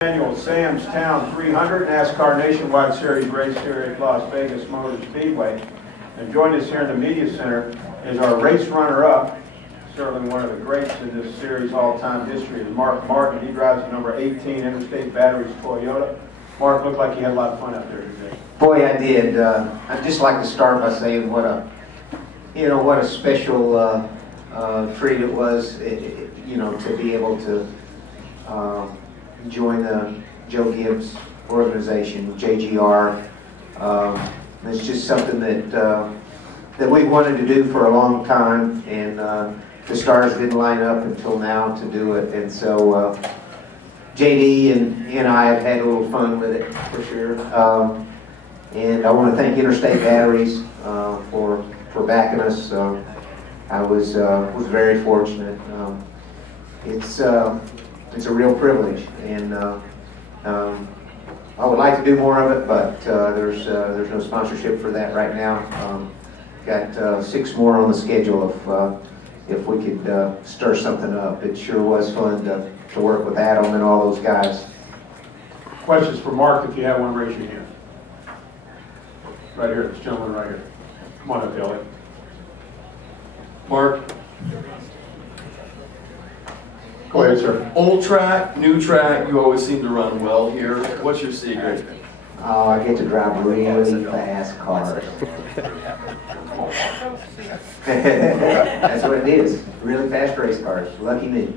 Annual Sam's Town 300 NASCAR Nationwide Series race here at Las Vegas Motorspeedway. And joining us here in the Media Center is our race runner-up, certainly one of the greats in this series all-time history, is Mark Martin. He drives the number 18 Interstate Batteries Toyota. Mark, looked like you had a lot of fun out there today. Boy, I did. I'd just like to start by saying what a special treat it was, to be able to join the Joe Gibbs organization, JGR. It's just something that we wanted to do for a long time, and the stars didn't line up until now to do it. And so JD and I have had a little fun with it for sure. And I want to thank Interstate Batteries for backing us. I was very fortunate. It's a real privilege, and I would like to do more of it, but there's no sponsorship for that right now. Got 6 more on the schedule if we could stir something up. It sure was fun to work with Adam and all those guys. Questions for Mark, if you have one, raise your hand. Right here, this gentleman right here. Come on up, Elliott. Mark. Go ahead, sir. Old track, new track, you always seem to run well here. What's your secret? Oh, I get to drive really fast cars. That's what it is. Really fast race cars. Lucky me.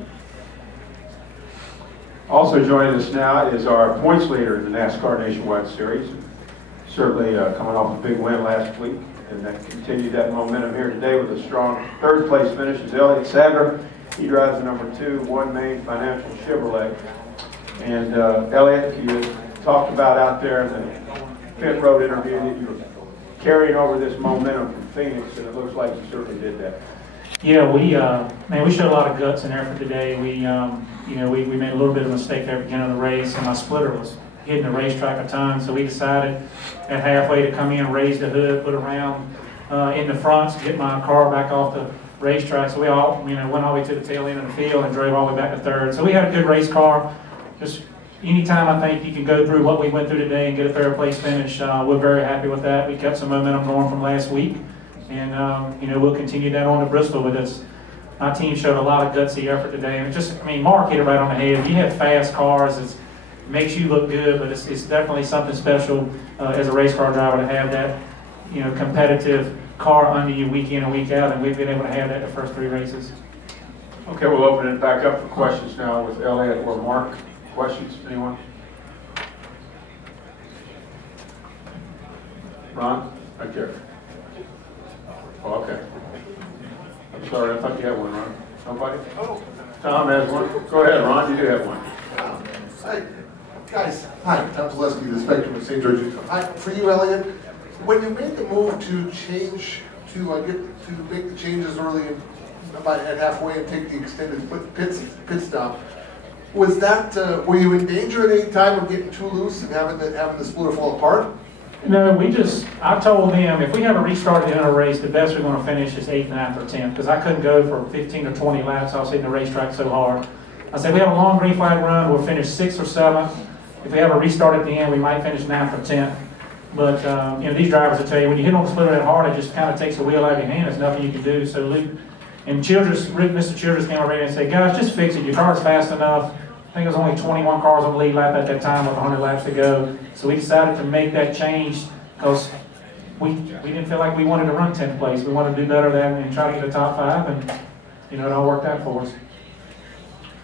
Also joining us now is our points leader in the NASCAR Nationwide Series. Certainly coming off a big win last week, and that continued that momentum here today with a strong 3rd place finish is Elliott Sadler. He drives the number 2 One Main Financial Chevrolet. And Elliott, you talked about out there in the pit road interview that you were carrying over this momentum from Phoenix, and it looks like you certainly did that. Yeah, we showed a lot of guts and effort today. We made a little bit of a mistake there at the beginning of the race, and my splitter was hitting the racetrack a ton, so we decided at halfway to come in, raise the hood, put around in the fronts, get my car back off the racetrack. So we all, went all the way to the tail end of the field and drove all the way back to 3rd. So we had a good race car. Just anytime I think you can go through what we went through today and get a 3rd place finish, we're very happy with that. We kept some momentum going from last week, and we'll continue that on to Bristol with us. My team showed a lot of gutsy effort today, and Mark hit it right on the head. You have fast cars, it makes you look good, but it's definitely something special as a race car driver to have that, competitive car under you week in and week out, and we've been able to have that the first 3 races. Okay, we'll open it back up for questions now with Elliott or Mark. Questions, anyone? Ron? Right there. Oh, okay. I'm sorry, I thought you had one, Ron. Nobody? Tom has one. Go ahead, Ron, you do have one. Hi, guys. Hi, Tom Zaleski, the Spectrum of St. George's. Hi, for you, Elliott, when you made the move to change, to make the changes early about at halfway and take the extended pit stop, was that, were you in danger at any time of getting too loose and having the splitter fall apart? No, I told them if we have a restart at the end of the race, the best we're going to finish is 8th, 9th, or 10th, because I couldn't go for 15 or 20 laps. I was hitting the racetrack so hard. I said, if we have a long green flag run, we'll finish 6th or 7th. If we have a restart at the end, we might finish 9th or 10th. But these drivers will tell you, when you hit on the splitter that hard, it just kind of takes the wheel out of your hand. There's nothing you can do. So Luke and Mr. Childress came over and said, guys, just fix it. Your car's fast enough. I think it was only 21 cars on the lead lap at that time with 100 laps to go. So we decided to make that change because we didn't feel like we wanted to run 10th place. We wanted to do better than and try to get the top 5, and it all worked out for us.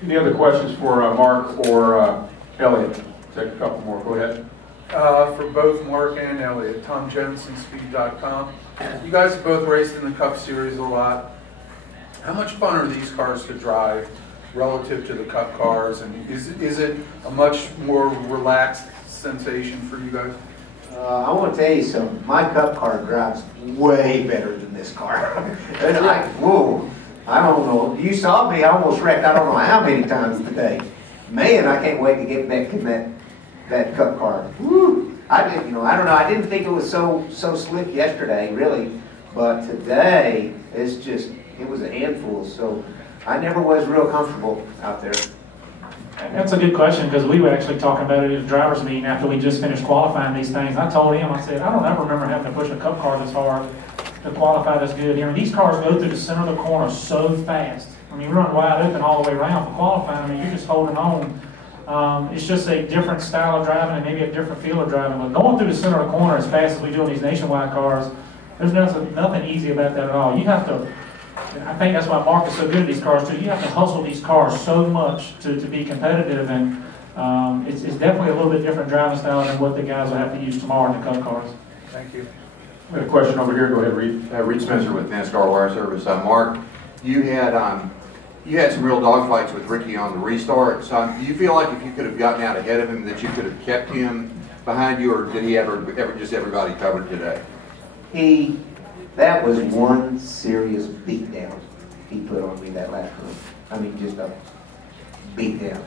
Any other questions for Mark or Elliott? Take a couple more. Go ahead. For both Mark and Elliott, Tom Jensen, Speed.com. You guys have both raced in the Cup Series a lot. How much fun are these cars to drive relative to the Cup cars, and is it a much more relaxed sensation for you guys? I want to tell you something. My Cup car drives way better than this car. It's like, whoa, I don't know. You saw me, I almost wrecked I don't know how many times today. Man, I can't wait to get back in that Cup car. Woo! I don't know. I didn't think it was so slick yesterday, really, but today it was a handful. So I never was real comfortable out there. That's a good question, because we were actually talking about it at a driver's meeting after we just finished qualifying these things. I told him, I said, I don't ever remember having to push a cup car this hard to qualify this good here. And these cars go through the center of the corner so fast. I mean, we run wide open all the way around for qualifying. I mean, you're just holding on. It's just a different style of driving and maybe a different feel of driving. But going through the center of the corner as fast as we do on these nationwide cars, there's nothing easy about that at all. You have to, I think that's why Mark is so good at these cars too. You have to hustle these cars so much to be competitive, and it's definitely a little bit different driving style than what the guys will have to use tomorrow in the Cup cars. Thank you. We have a question over here. Go ahead, Reed. Reed Spencer with NASCAR Wire Service. Mark, you had some real dogfights with Ricky on the restart. So do you feel like if you could have gotten out ahead of him that you could have kept him behind you, or did he ever just everybody covered today? That was one serious beatdown he put on me that last run. I mean, just a beatdown.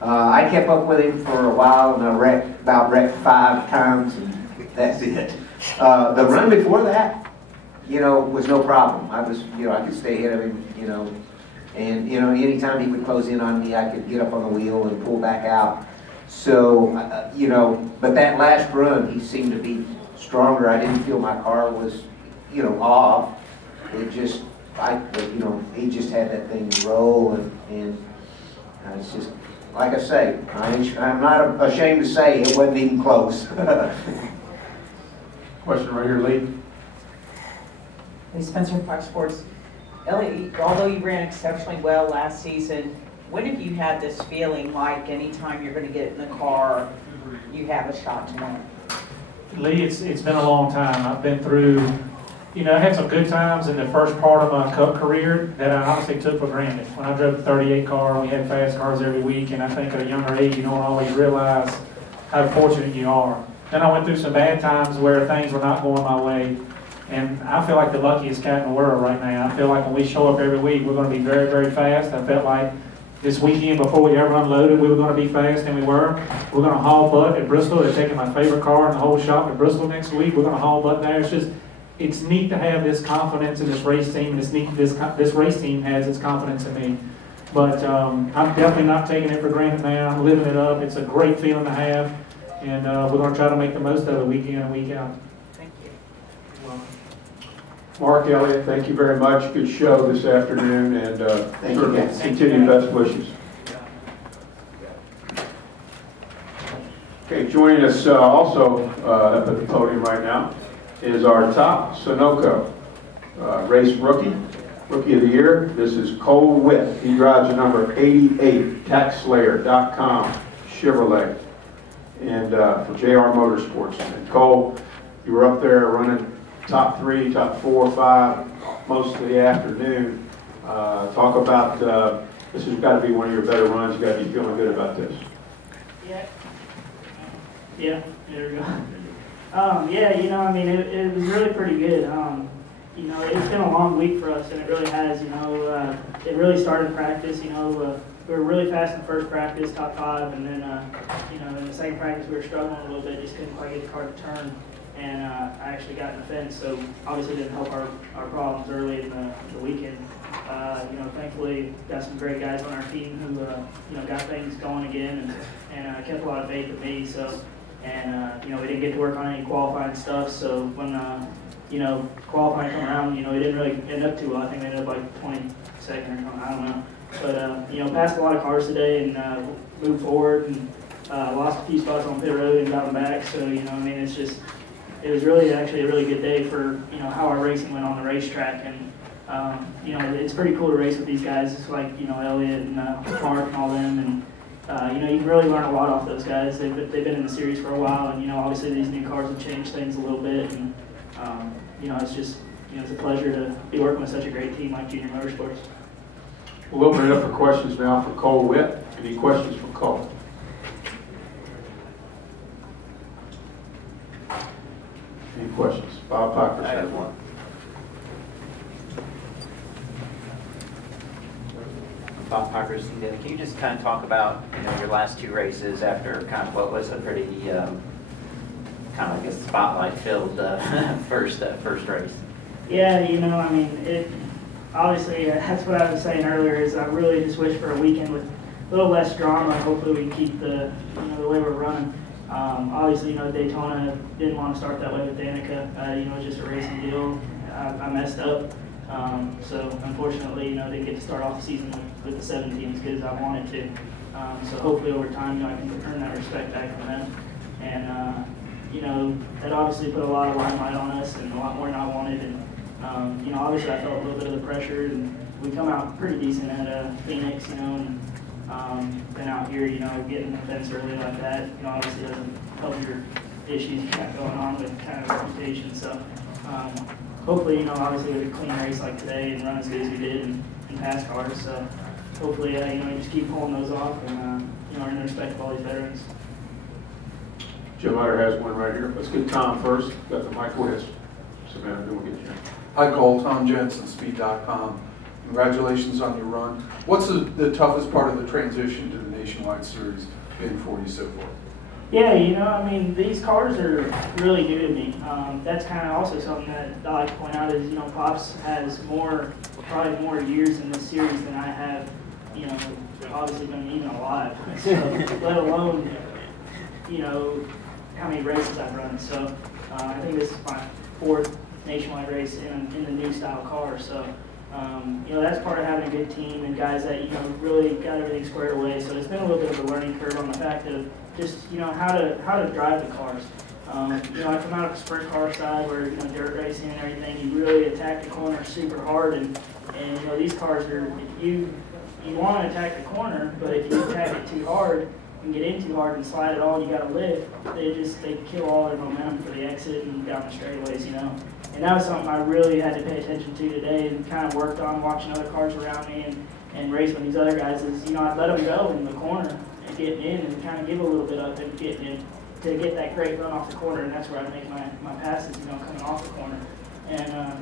I kept up with him for a while, and I wrecked 5 times, and that's it. The run before that, was no problem. I could stay ahead of him, and anytime he would close in on me, I could get up on the wheel and pull back out. So, but that last run, he seemed to be stronger. I didn't feel my car was, off. It just, he just had that thing roll, and it's just, like I say, I'm not ashamed to say it wasn't even close. Question right here, Lee. Hey, Spencer, Fox Sports. Elliott, although you ran exceptionally well last season, when have you had this feeling like anytime you're going to get in the car, you have a shot to win? Lee, it's been a long time. I've been through, I had some good times in the first part of my Cup career that I honestly took for granted. When I drove the 38 car, we had fast cars every week, and I think at a younger age, you don't always realize how fortunate you are. Then I went through some bad times where things were not going my way, and I feel like the luckiest cat in the world right now. I feel like when we show up every week, we're going to be very, very fast. I felt like this weekend before we ever unloaded, we were going to be fast, and we were. We're going to haul butt at Bristol. They're taking my favorite car in the whole shop at Bristol next week. We're going to haul butt there. It's neat to have this confidence in this race team, and it's neat this race team has its confidence in me. But I'm definitely not taking it for granted now. I'm living it up. It's a great feeling to have, and we're going to try to make the most of it week in and week out. Thank you. Mark, Elliott, thank you very much. Good show this afternoon, and Thank you, guys. continued best wishes. Okay, joining us also up at the podium right now is our top Sunoco race rookie of the year. This is Cole Whit. He drives the number 88 TaxSlayer.com Chevrolet, and for JR Motorsports. And Cole, you were up there running top 3, top 4, 5 most of the afternoon. Talk about this has got to be one of your better runs. You got to be feeling good about this. Yeah, there we go. Yeah, it was really pretty good. It's been a long week for us, and it really has. It really started practice. We were really fast in the first practice, top 5, and then, in the second practice we were struggling a little bit, just couldn't quite get the car to turn. And I actually got in the fence, so obviously didn't help our problems early in the weekend. Thankfully got some great guys on our team who got things going again and kept a lot of faith in me. So, we didn't get to work on any qualifying stuff. So when qualifying come around, we didn't really end up too well. I think we ended up like 22nd or something. I don't know. But passed a lot of cars today and moved forward and lost a few spots on pit road and got them back. So it's just. It was actually a really good day for how our racing went on the racetrack, and it's pretty cool to race with these guys. It's like Elliott and Mark and all them, and you can really learn a lot off those guys. They've been in the series for a while, and obviously these new cars have changed things a little bit, and it's just it's a pleasure to be working with such a great team like Junior Motorsports. We'll open it up for questions now for Cole Whit. Any questions for Cole? Any questions? Bob Parker has one. Bob Parker, can you just kind of talk about your last 2 races after kind of what was a pretty kind of spotlight-filled first race? Yeah, it obviously that's what I was saying earlier. Is I really just wish for a weekend with little less drama. Hopefully we can keep the the way we're running. Obviously, Daytona didn't want to start that way with Danica. It was just a racing deal. I messed up. So unfortunately, didn't get to start off the season with the 17 as good as I wanted to. So hopefully over time, I can earn that respect back from them. And that obviously put a lot of limelight on us and a lot more than I wanted. And obviously I felt a little bit of the pressure, and we come out pretty decent at Phoenix, and been out here, getting the fence early like that, obviously doesn't help your issues you got going on with kind of reputation. So hopefully, obviously with a clean race like today and run as good as we did in past cars. So hopefully, we just keep pulling those off and earn the respect of all these veterans. Jim Utter has one right here. Let's get Tom first. Got the mic with us. Savannah, then we'll get you. Hi, Cole. Tom Jensen, Speed.com. Congratulations on your run. What's the toughest part of the transition to the Nationwide Series been for you so far? Yeah, these cars are really new to me. That's kind of also something that I like to point out is, Pops has probably more years in this series than I have, obviously been even alive. So, let alone, how many races I've run. So I think this is my 4th Nationwide race in the new style car. So that's part of having a good team and guys that really got everything squared away. So it's been a little bit of a learning curve on the fact of just how to drive the cars. I come out of the sprint car side where dirt racing and everything. You really attack the corner super hard, and these cars are you want to attack the corner, but if you attack it too hard and get in too hard and slide it all, and you got to lift. They kill all their momentum for the exit and down the straightaways. And that was something I really had to pay attention to today and kind of worked on watching other cars around me and racing with these other guys. Is I'd let them go in the corner and getting in and kind of give a little bit of them getting in to get that great run off the corner, and that's where I make my passes, coming off the corner. And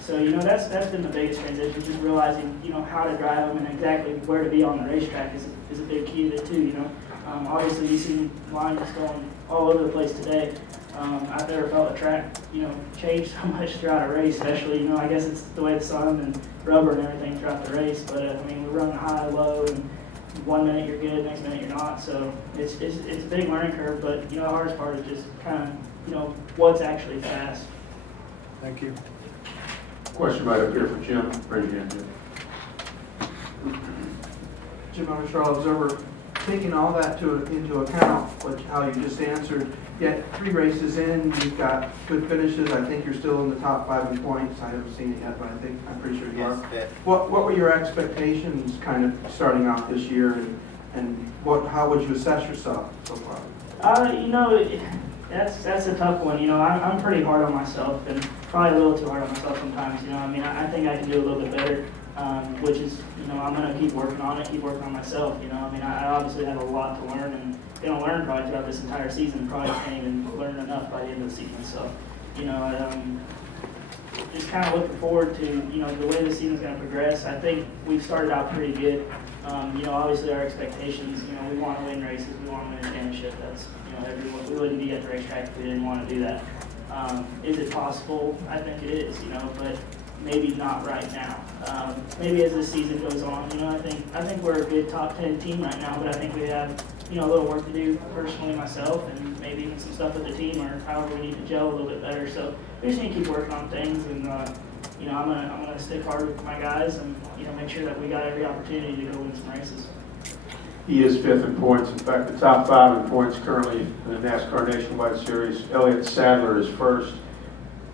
so that's been the biggest transition, just realizing how to drive them and exactly where to be on the racetrack is a big key to it too. Obviously you see lines going all over the place today. I've never felt a track, change so much throughout a race, especially, I guess it's the way the sun and rubber and everything throughout the race. But we're running high, low, and 1 minute you're good, next minute you're not. So it's a big learning curve. But the hardest part is just kind of what's actually fast. Thank you. Question right up here for Jim. Raise your hand, Jim. Jim Armstrong, Observer. Taking all that into account, how you just answered, yet 3 races in, you've got good finishes. I think you're still in the top 5 in points. I haven't seen it yet, but I'm pretty sure you are. What were your expectations kind of starting out this year, and how would you assess yourself so far? That's a tough one. I'm pretty hard on myself, and probably a little too hard on myself sometimes. I think I can do a little bit better, which is, I'm going to keep working on it, keep working on myself. I obviously have a lot to learn, and going to learn probably throughout this entire season. Probably can't even learn enough by the end of the season. So, just kind of looking forward to, the way the season's going to progress. I think we've started out pretty good. Obviously our expectations, we want to win races, we want to win a championship. That's, everyone, we wouldn't be at the racetrack if we didn't want to do that. Is it possible? I think it is, but maybe not right now. Maybe as the season goes on, I think we're a good top 10 team right now, but I think we have, a little work to do personally myself, and maybe even some stuff with the team, or however we need to gel a little bit better. So we just need to keep working on things, and I'm gonna stick hard with my guys, and make sure that we got every opportunity to go win some races. He is 5th in points. In fact, the top 5 in points currently in the NASCAR Nationwide Series. Elliott Sadler is 1st.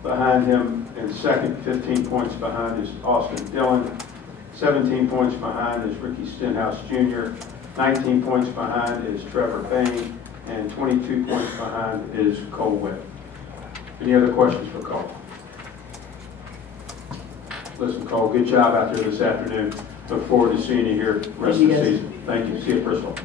Behind him in 2nd, 15 points behind is Austin Dillon. 17 points behind is Ricky Stenhouse Jr. 19 points behind is Trevor Bain. And 22 points behind is Cole Whit. Any other questions for Cole? Listen, Cole, good job out there this afternoon. Look forward to seeing you here the rest of the season. Thank you. See you at Bristol.